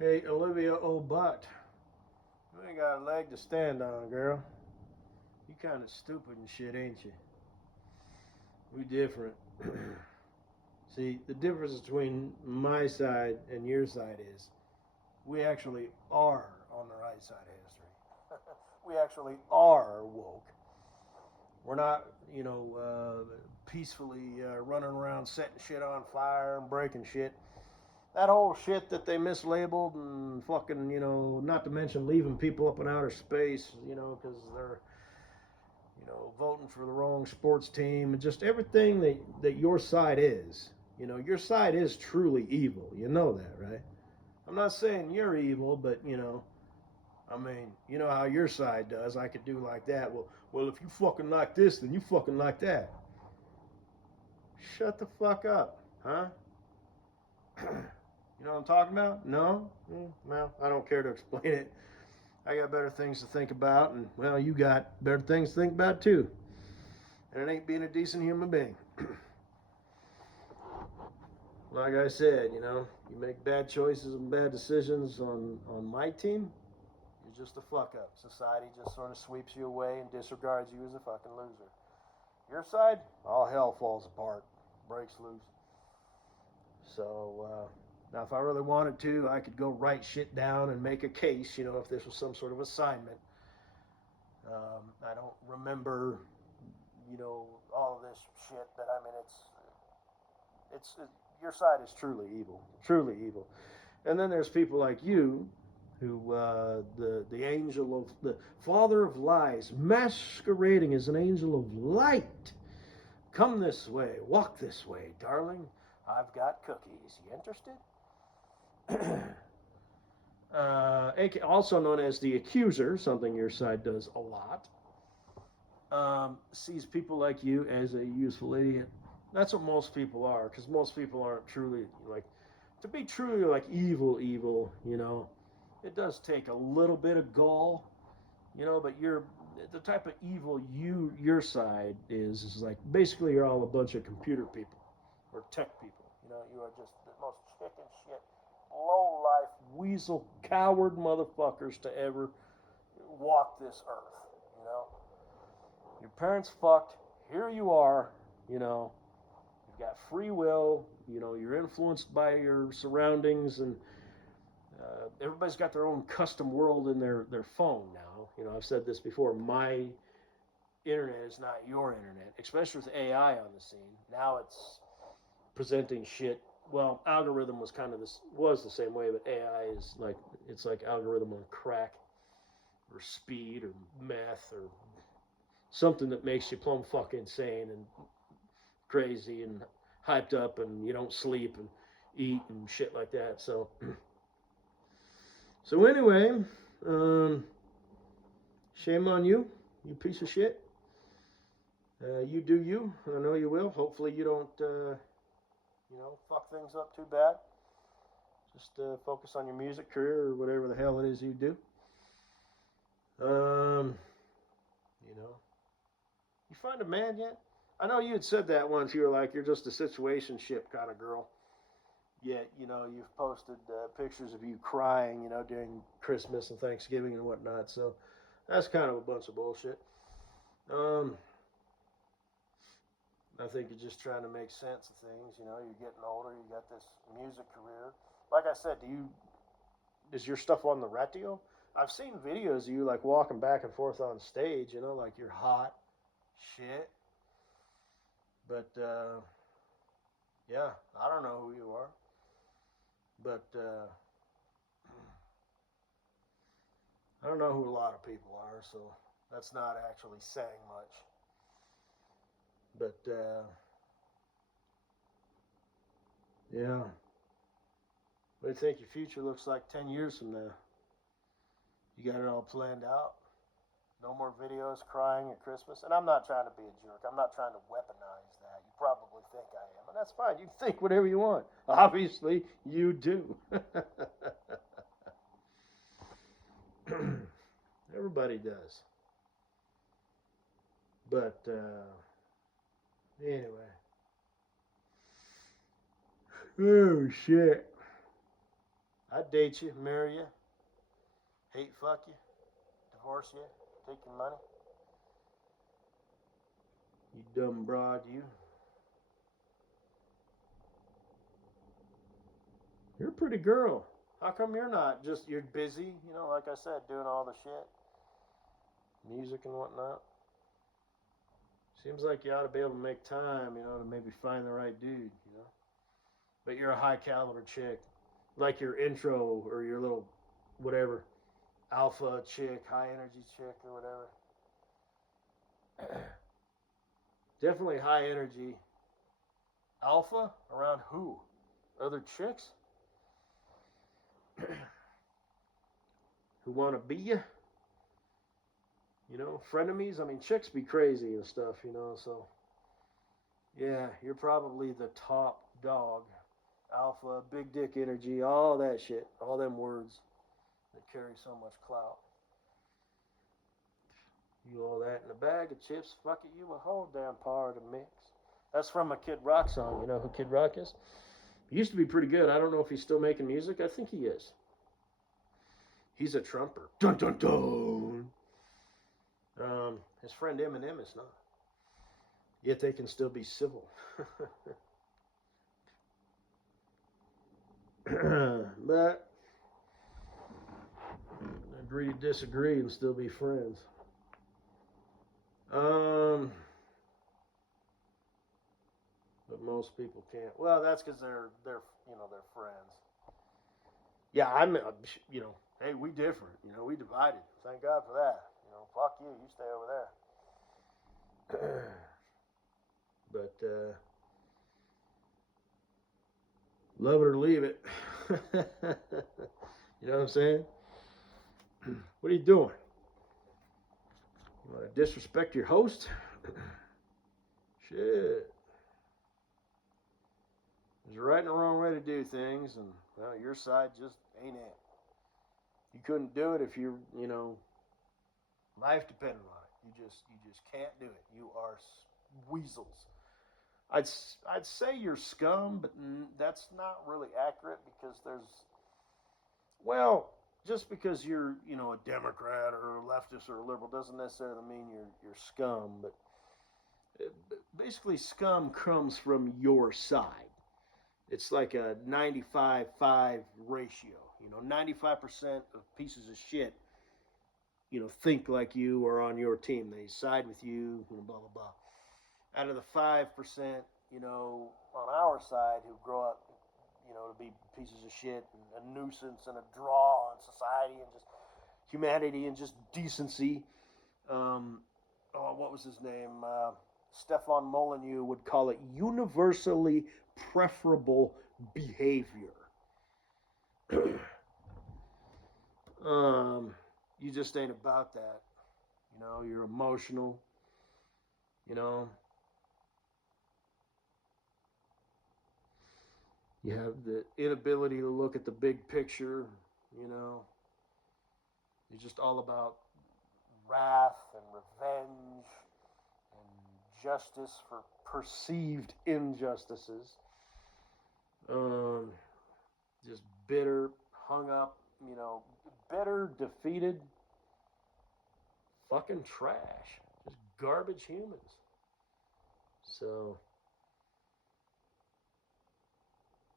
Hey, Olivia O.b. You ain't got a leg to stand on, girl. You kind of stupid and shit, ain't you? We different. See, the difference between my side and your side is we actually are on the right side of history. We actually are woke. We're not, peacefully running around setting shit on fire and breaking shit. That whole shit that they mislabeled and fucking, not to mention leaving people up in outer space, because they're, voting for the wrong sports team and just everything that your side is. Your side is truly evil. You know that, right? I'm not saying you're evil, but, I mean, you know how your side does. I could do like that. Well, if you fucking like this, then you fucking like that. Shut the fuck up, huh? You know what I'm talking about? No? Well, I don't care to explain it. I got better things to think about, and, well, you got better things to think about, too. And it ain't being a decent human being. Like I said, you make bad choices and bad decisions on my team, you're just a fuck up. Society just sort of sweeps you away and disregards you as a fucking loser. Your side, all hell falls apart, breaks loose. So now, if I really wanted to, I could go write shit down and make a case. If this was some sort of assignment. I don't remember, all of this shit. But I mean, it's your side is truly evil. And then there's people like you, who the angel of the father of lies, masquerading as an angel of light. Come this way, walk this way, darling. I've got cookies. You interested? Also known as the accuser, something your side does a lot, sees people like you as a useful idiot. That's what most people are, because most people aren't truly like, to be truly like evil. It does take a little bit of gall, but you're the type of evil your side is like basically you're all a bunch of computer people or tech people. You are just the most chicken shit, low life, weasel, coward motherfuckers to ever walk this earth. You know, your parents fucked. Here you are. You've got free will. You're influenced by your surroundings, and everybody's got their own custom world in their phone now. I've said this before. My internet is not your internet, especially with AI on the scene. Now it's presenting shit. Well, algorithm was the same way, but AI is like it's like algorithm on crack, or speed, or meth, or something that makes you plumb fucking insane and crazy and hyped up, and you don't sleep and eat and shit like that. So anyway, um, shame on you, you piece of shit. You do you. I know you will. Hopefully you don't, fuck things up too bad. Just focus on your music career or whatever the hell it is you do. Um, you know, you find a man yet? I know you had said that once. You were like, you're just a situationship kind of girl. Yet, you've posted pictures of you crying, during Christmas and Thanksgiving and whatnot. So that's kind of a bunch of bullshit. Um, I think you're just trying to make sense of things. You're getting older. You got this music career. Like I said, is your stuff on the radio? I've seen videos of you like walking back and forth on stage. Like you're hot shit. But yeah, I don't know who you are. But I don't know who a lot of people are. So that's not actually saying much. But yeah, what do you think your future looks like 10 years from now? You got it all planned out? No more videos crying at Christmas. And I'm not trying to be a jerk. I'm not trying to weaponize that. You probably think I am. And that's fine. You think whatever you want. Obviously, you do. Everybody does. But anyway. Oh, shit. I'd date you, marry you, hate fuck you, divorce you, take your money. You dumb broad, you. You're a pretty girl. How come you're not? Just you're busy, like I said, doing all the shit, music and whatnot. Seems like you ought to be able to make time, to maybe find the right dude. But you're a high caliber chick, like your intro or your little whatever alpha chick, high energy chick or whatever. Definitely high energy. Alpha around who? Other chicks who want to be you? Frenemies. I mean, chicks be crazy and stuff. So yeah, you're probably the top dog. Alpha, big dick energy, all that shit, all them words that carry so much clout. You all that in a bag of chips, fuck it, you a whole damn part of the mix. That's from a Kid Rock song. You know who Kid Rock is? He used to be pretty good. I don't know if he's still making music. I think he is. He's a trumper. Dun dun dun. His friend Eminem is not. Yet they can still be civil. But agree to disagree and still be friends. But most people can't. Well, that's because they're friends. Yeah, hey, we different. We divided. Thank God for that. Fuck you. You stay over there. But love it or leave it. You know what I'm saying? What are you doing? You want to disrespect your host? Shit. There's a right and a wrong way to do things, and well, your side just ain't it. You couldn't do it if life depended on it. You just can't do it. You are weasels. I'd I'd say you're scum, but that's not really accurate because well, just because you're a Democrat or a leftist or a liberal doesn't necessarily mean you're scum. But basically, scum comes from your side. It's like a 95-5 ratio. 95% of pieces of shit, think like you or on your team. They side with you, blah, blah, blah. Out of the 5%, on our side who grow up, to be pieces of shit and a nuisance and a draw on society and just humanity and just decency. What was his name? Stefan Molyneux would call it universally preferable behavior. You just ain't about that. You're emotional. You know, you have the inability to look at the big picture. You know, you're just all about wrath and revenge and justice for perceived injustices. Um, just bitter, hung up, bitter, defeated, fucking trash. Just garbage humans. So,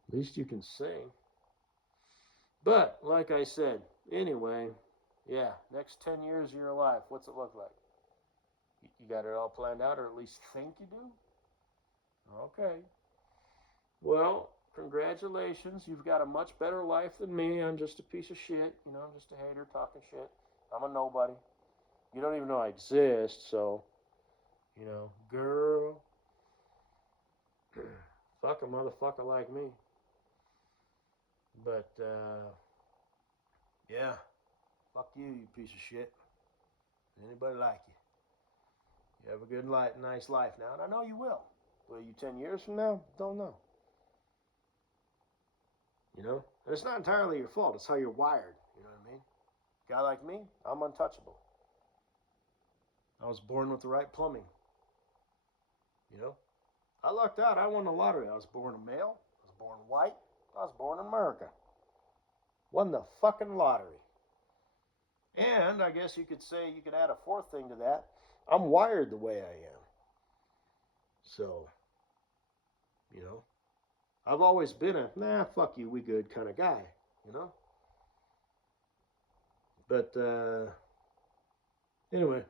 at least you can sing. But, like I said, anyway, yeah, next 10 years of your life, what's it look like? You got it all planned out, or at least think you do? Okay. Well, congratulations. You've got a much better life than me. I'm just a piece of shit. I'm just a hater talking shit. I'm a nobody. You don't even know I exist, so, girl, fuck a motherfucker like me. But, yeah, fuck you, you piece of shit. Anybody like you? You have a good life, nice life now, and I know you will. Will you 10 years from now? Don't know. And it's not entirely your fault. It's how you're wired. You know what I mean? A guy like me, I'm untouchable. I was born with the right plumbing. You know, I lucked out. I won the lottery. I was born a male. I was born white. I was born in America. Won the fucking lottery. And I guess you could say, you could add a fourth thing to that. I'm wired the way I am. So, you know, I've always been a, nah, fuck you, we good kind of guy, you know? But, anyway,